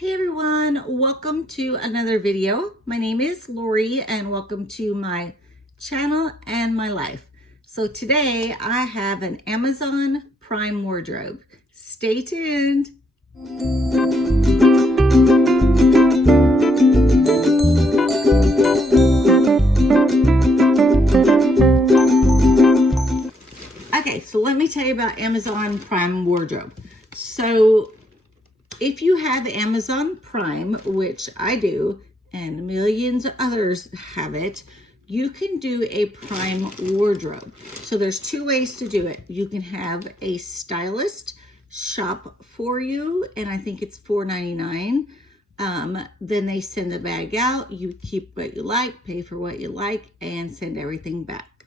Hey everyone, welcome to another video. My name is Lori and welcome to my channel and my life. So today I have an Amazon Prime wardrobe. Stay tuned. Okay, so let me tell you about Amazon Prime wardrobe. So if you have Amazon Prime, which I do, and millions of others have it, you can do a Prime wardrobe. So there's two ways to do it. You can have a stylist shop for you, and I think it's $4.99. Then they send the bag out. You keep what you like, pay for what you like, and send everything back.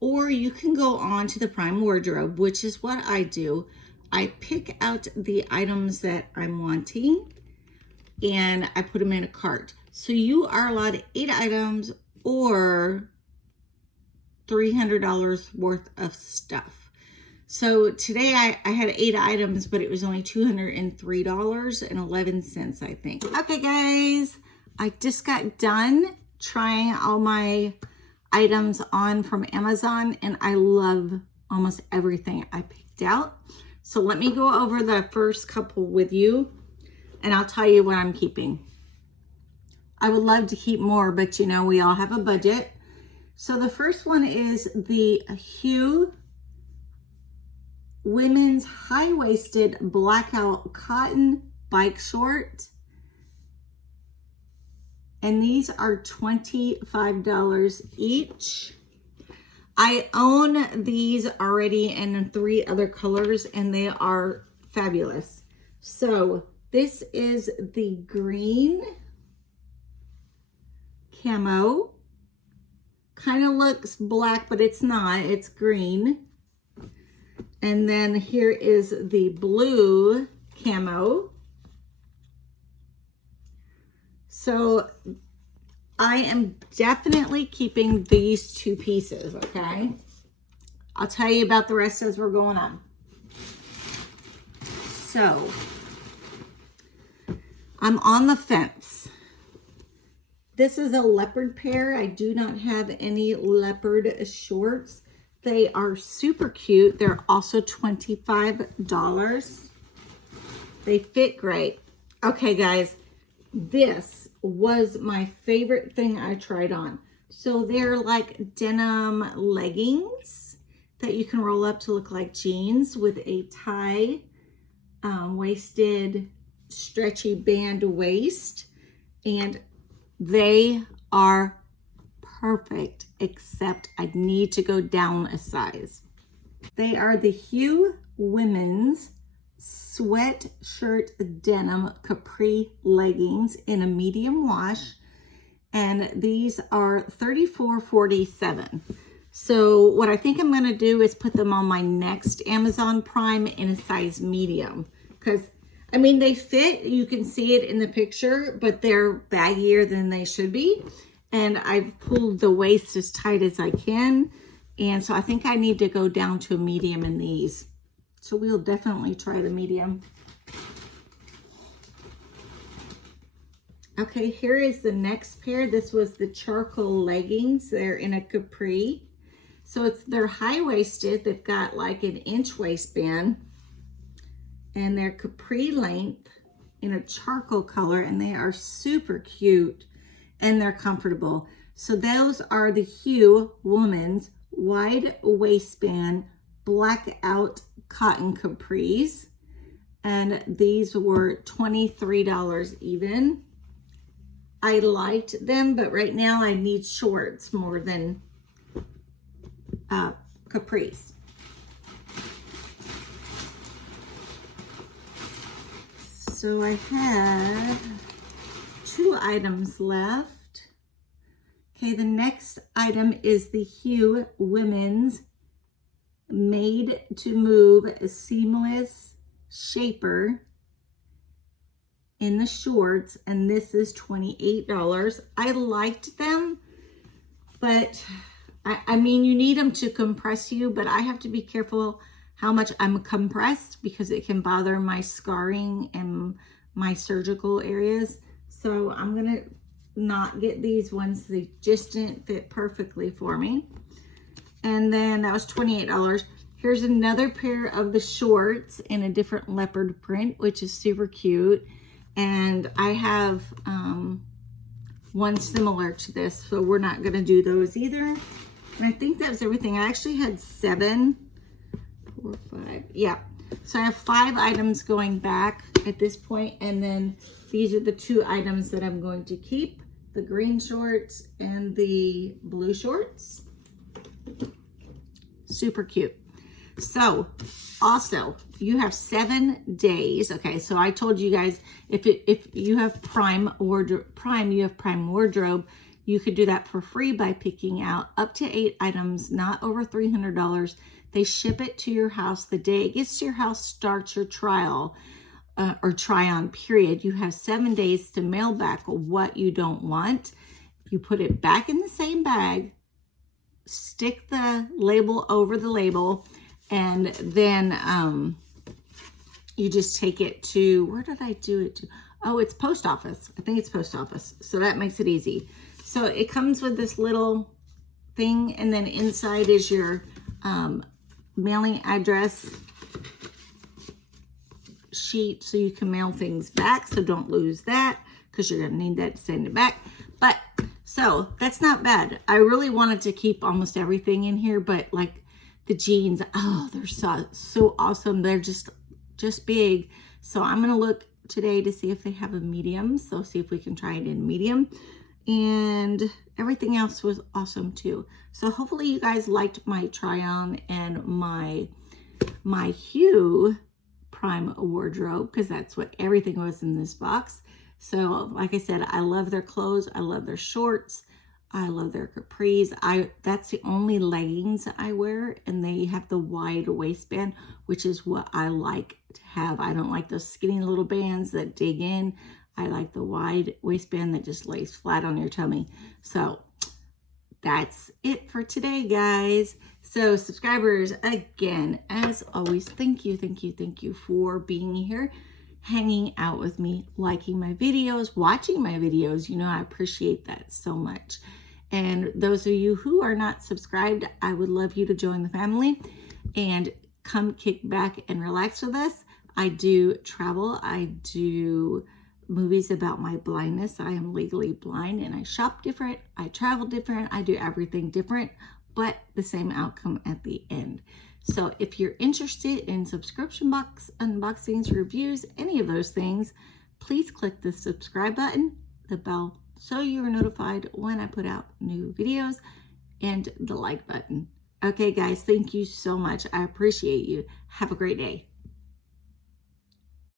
Or you can go on to the Prime wardrobe, which is what I do. I pick out the items that I'm wanting and I put them in a cart. So you are allowed 8 items or $300 worth of stuff. So today I had 8 items, but it was only $203.11, I think. Okay guys, I just got done trying all my items on from Amazon and I love almost everything I picked out. So let me go over the first couple with you and I'll tell you what I'm keeping. I would love to keep more, but you know, we all have a budget. So the first one is the Hue Women's High-Waisted Blackout Cotton Bike Short. And these are $25 each. I own these already in 3 other colors and they are fabulous. So this is the green camo. Kind of looks black, but it's not, it's green. And then here is the blue camo. So I am definitely keeping these 2 pieces, okay? I'll tell you about the rest as we're going on. So, I'm on the fence. This is a leopard pair. I do not have any leopard shorts. They are super cute. They're also $25. They fit great. Okay, guys, this was my favorite thing I tried on. So they're like denim leggings that you can roll up to look like jeans with a tie waisted stretchy band waist, and they are perfect, except I need to go down a size. They are the Hue Women's Sweatshirt Denim Capri leggings in a medium wash, and these are $34.47. So what I think I'm going to do is put them on my next Amazon Prime in a size medium, because I mean they fit, you can see it in the picture, but they're baggier than they should be, and I've pulled the waist as tight as I can, and so I think I need to go down to a medium in these. So we'll definitely try the medium. Okay, here is the next pair. This was the charcoal leggings. They're in a capri. So they're high-waisted. They've got like an inch waistband. And they're capri length in a charcoal color. And they are super cute. And they're comfortable. So those are the Hue Women's Wide Waistband Blackout Cotton capris, and these were $23 even. I liked them, but right now I need shorts more than capris. So I have 2 items left. Okay, the next item is the Hue Women's Made to Move Seamless Shaper in the shorts, and this is $28. I liked them, but I mean, you need them to compress you, but I have to be careful how much I'm compressed because it can bother my scarring and my surgical areas. So I'm gonna not get these ones. They just didn't fit perfectly for me. And then that was $28. Here's another pair of the shorts in a different leopard print, which is super cute. And I have one similar to this, so we're not gonna do those either. And I think that was everything. I actually had 7, 4, 5, yeah. So I have 5 items going back at this point, and then these are the 2 items that I'm going to keep, the green shorts and the blue shorts. Super cute. So also you have 7 days. Okay, so I told you guys if you have Prime Wardrobe, you could do that for free by picking out up to 8 items, not over $300. They ship it to your house. The day it gets to your house starts your trial or try on period. You have 7 days to mail back what you don't want. You put it back in the same bag, stick the label over the label, and then you just take it to, where did I do it to? Oh, it's post office. I think it's post office. So that makes it easy. So it comes with this little thing, and then inside is your mailing address sheet, so you can mail things back. So don't lose that, because you're gonna need that to send it back. But so that's not bad. I really wanted to keep almost everything in here, but like the jeans, oh, they're so awesome. They're just big. So I'm gonna look today to see if they have a medium. So see if we can try it in medium. And everything else was awesome too. So hopefully you guys liked my try on and my Hue Prime wardrobe, because that's what everything was in this box. So like I said, I love their clothes. I love their shorts. I love their capris. That's the only leggings I wear, and they have the wide waistband, which is what I like to have. I don't like those skinny little bands that dig in. I like the wide waistband that just lays flat on your tummy. So that's it for today, guys. So subscribers, again, as always, thank you for being here, hanging out with me, liking my videos, watching my videos. You know, I appreciate that so much. And those of you who are not subscribed, I would love you to join the family and come kick back and relax with us. I do travel. I do movies about my blindness. I am legally blind, and I shop different. I travel different. I do everything different, but the same outcome at the end. So if you're interested in subscription box unboxings, reviews, any of those things, please click the subscribe button, the bell, so you're notified when I put out new videos, and the like button. Okay, guys, thank you so much. I appreciate you. Have a great day.